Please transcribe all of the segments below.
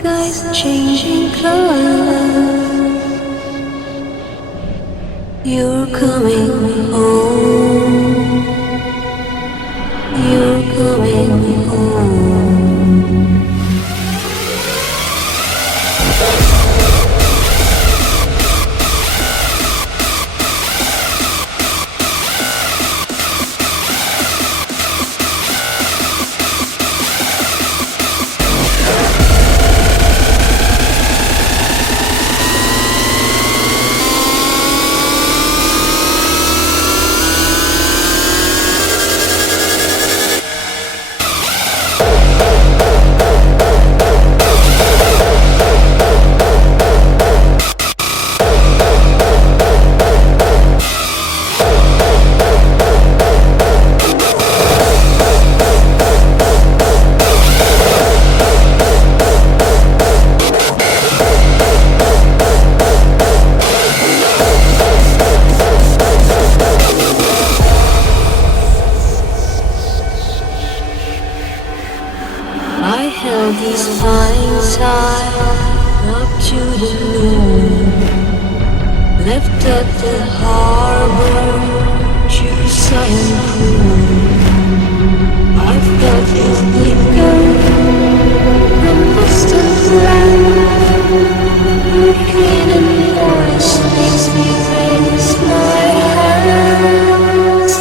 Skies changing color. You're coming home. You're coming home. I held these pines high up to the moon, left at the harbor to silent moon. I felt it linger from distant land. Your hidden voice makes me raise my hands.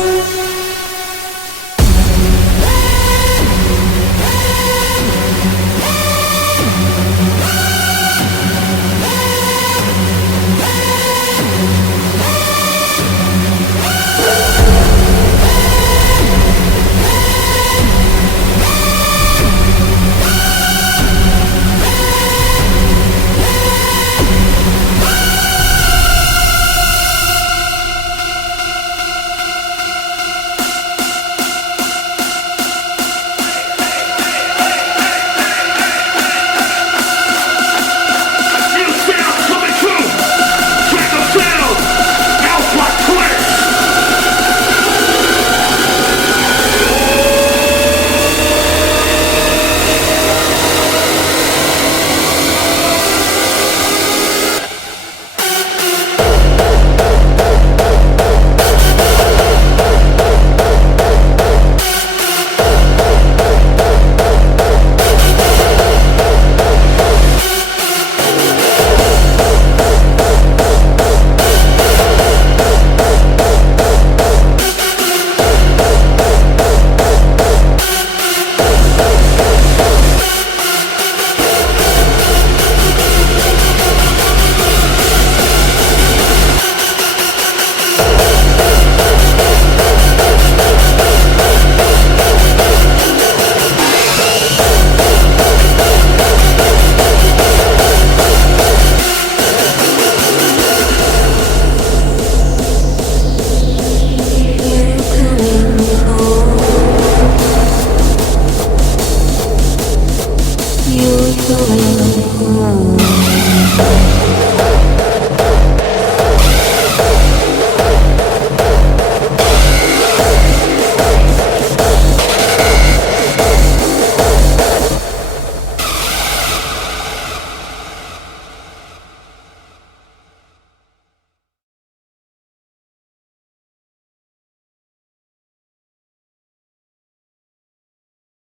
You're going home.